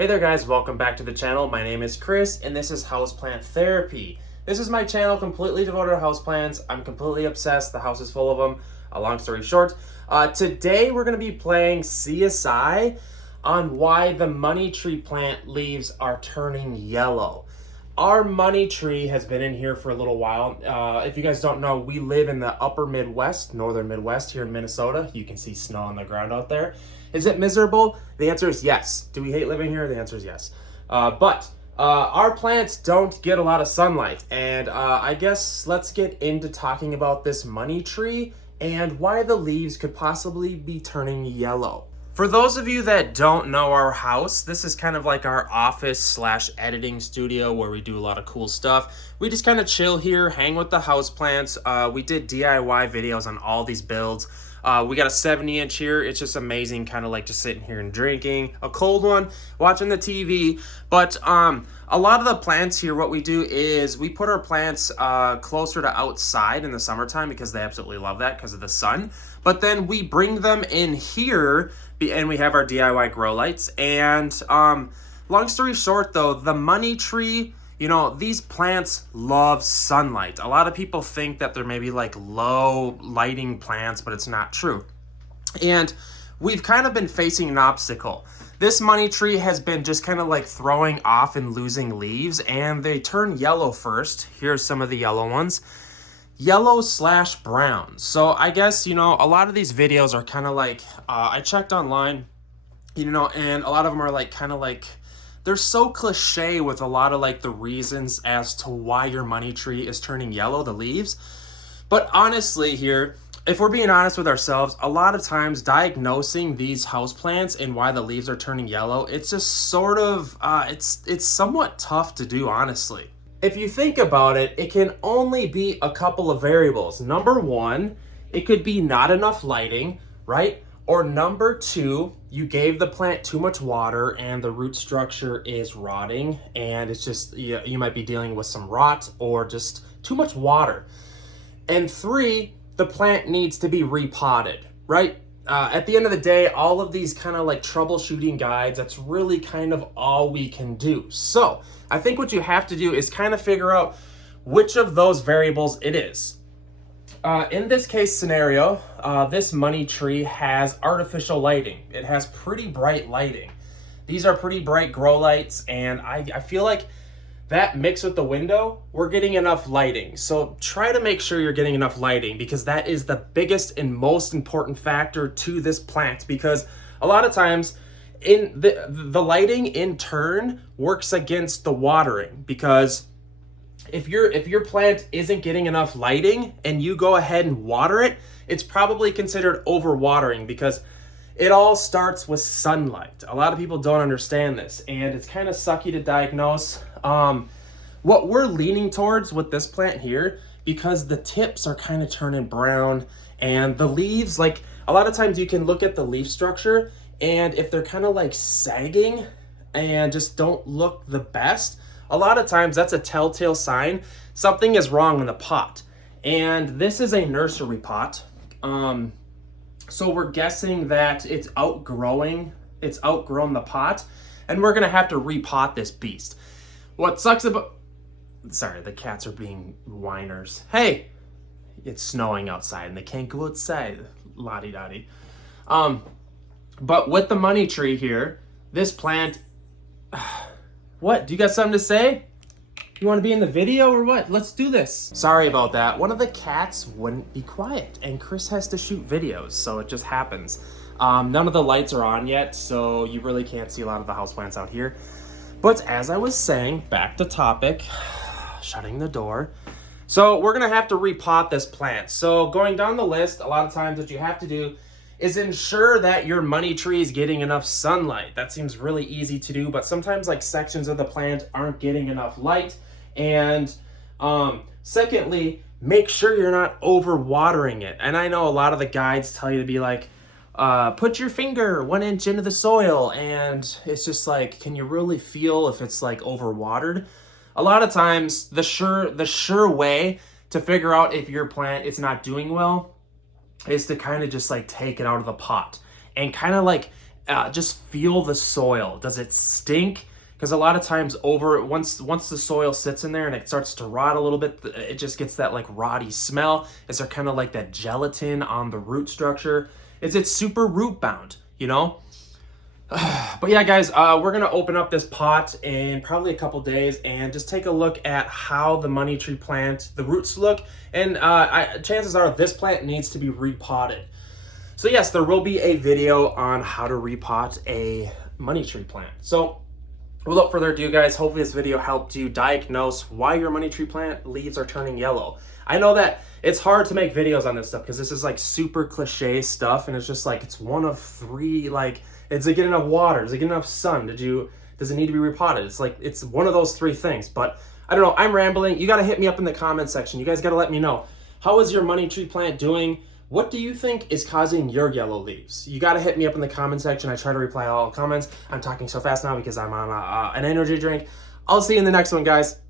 Hey there guys, welcome back to the channel. My name is Chris and this is Houseplant Therapy. This is my channel completely devoted to houseplants. I'm completely obsessed. The house is full of them. Long story short, today we're going to be playing CSI on why the money tree plant leaves are turning yellow. Our money tree has been in here for a little while. If you guys don't know, we live in the upper Midwest, northern Midwest here in Minnesota. You can see snow on the ground out there. Is it miserable? The answer is yes. Do we hate living here? The answer is yes. But our plants don't get a lot of sunlight. And I guess let's get into talking about this money tree and why the leaves could possibly be turning yellow. For those of you that don't know our house, this is kind of like our office / editing studio where we do a lot of cool stuff. We just kind of chill here, hang with the houseplants. We did DIY videos on all these builds. We got a 70-inch here. It's just amazing, kind of like just sitting here and drinking a cold one, watching the TV. But a lot of the plants here, what we do is we put our plants closer to outside in the summertime because they absolutely love that because of the sun. But then we bring them in here and we have our DIY grow lights. And long story short though, the money tree, you know, these plants love sunlight. A lot of people think that they're maybe like low lighting plants, but it's not true. And we've kind of been facing an obstacle. This money tree has been just kind of like throwing off and losing leaves, and they turn yellow first. Here's some of the yellow ones. Yellow / brown. So I guess, you know, a lot of these videos are kind of like, I checked online, you know, and a lot of them are like kind of like, they're so cliche with a lot of like the reasons as to why your money tree is turning yellow, the leaves. But honestly here, if we're being honest with ourselves, a lot of times diagnosing these houseplants and why the leaves are turning yellow, it's just sort of, it's somewhat tough to do, honestly. If you think about it, it can only be a couple of variables. Number one, it could be not enough lighting, right? Or number two, you gave the plant too much water and the root structure is rotting and it's just, you might be dealing with some rot or just too much water. And three, the plant needs to be repotted, right? At the end of the day, all of these kind of like troubleshooting guides, that's really kind of all we can do. So I think what you have to do is kind of figure out which of those variables it is. In this case scenario, this money tree has artificial lighting. It has pretty bright lighting. These are pretty bright grow lights, and I feel like that mixed with the window, we're getting enough lighting. So try to make sure you're getting enough lighting because that is the biggest and most important factor to this plant, because a lot of times in the lighting in turn works against the watering, because if your plant isn't getting enough lighting and you go ahead and water it, it's probably considered overwatering because it all starts with sunlight. A lot of people don't understand this, and it's kind of sucky to diagnose. What we're leaning towards with this plant here, because the tips are kind of turning brown and the leaves, like a lot of times you can look at the leaf structure, and if they're kind of like sagging and just don't look the best, a lot of times that's a telltale sign something is wrong in the pot. And this is a nursery pot. So we're guessing that it's outgrown the pot, and we're gonna have to repot this beast. What sucks about, sorry, the cats are being whiners. Hey, it's snowing outside and they can't go outside, la-di-da-di. But with the money tree here, this plant, what, do you got something to say? You want to be in the video or what? Let's do this. Sorry about that. One of the cats wouldn't be quiet and Chris has to shoot videos, so it just happens. None of the lights are on yet, so you really can't see a lot of the houseplants out here. But as I was saying, back to topic, shutting the door. So we're gonna have to repot this plant. So going down the list, a lot of times what you have to do is ensure that your money tree is getting enough sunlight. That seems really easy to do, but sometimes like sections of the plant aren't getting enough light. And secondly, make sure you're not overwatering it. And I know a lot of the guides tell you to be like, put your finger 1 inch into the soil, and it's just like, can you really feel if it's like overwatered? A lot of times the sure way to figure out if your plant is not doing well is to kind of just like take it out of the pot and kind of like just feel the soil. Does it stink? Because a lot of times once the soil sits in there and it starts to rot a little bit, it just gets that like rotty smell. Is there kind of like that gelatin on the root structure? Is it super root bound, you know? But yeah, guys, we're gonna open up this pot in probably a couple days and just take a look at how the money tree plant, the roots look, and chances are this plant needs to be repotted. So yes, there will be a video on how to repot a money tree plant. So without further ado, guys, hopefully this video helped you diagnose why your money tree plant leaves are turning yellow. I know that it's hard to make videos on this stuff because this is like super cliche stuff, and it's just like it's one of three, like, does it get enough water? Does it get enough sun? Does it need to be repotted? It's like, it's one of those three things. But I don't know, I'm rambling. You gotta hit me up in the comment section. You guys gotta let me know. How is your money tree plant doing? What do you think is causing your yellow leaves? You gotta hit me up in the comment section. I try to reply all comments. I'm talking so fast now because I'm on an energy drink. I'll see you in the next one, guys.